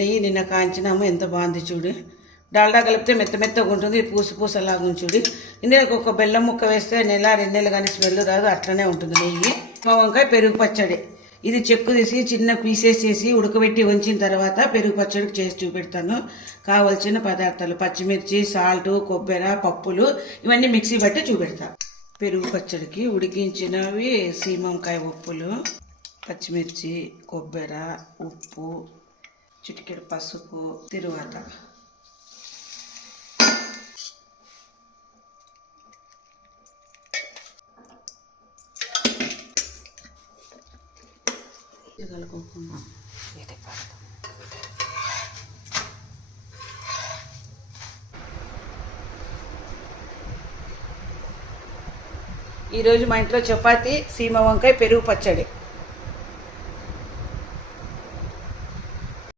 నెయ్యి నిన్న కాంచినాము, ఎంత బాగుంది చూడు. డాల్డా కలిపితే మెత్త మెత్తగా ఉంటుంది, పూసి పూసలాగా చూడు. ఇందులోకి ఒక బెల్లం ముక్క వేస్తే నెల 2 నెలలు కానీ స్మెల్ రాదు, అట్లనే ఉంటుంది నెయ్యి. మా వంకాయ పెరుగు పచ్చడి, ఇది చెక్కు తీసి చిన్న పీసెస్ చేసి ఉడకబెట్టి ఉంచిన తర్వాత పెరుగు పచ్చడికి చేసి చూపెడతాను. కావలసిన పదార్థాలు పచ్చిమిర్చి, సాల్ట్, కొబ్బరి, పప్పులు ఇవన్నీ మిక్సీ బట్టి చూపెడతాను. పెరుగు పచ్చడికి ఉడికించినవి సీమ వంకాయ ఉప్పులు, పచ్చిమిర్చి, కొబ్బరి, ఉప్పు, చిటికెడు పసుపు, తిరువాత. కలుపుకున్నాం. ఈరోజు మా ఇంట్లో చపాతి, సీమ వంకాయ, పెరుగు పచ్చడి.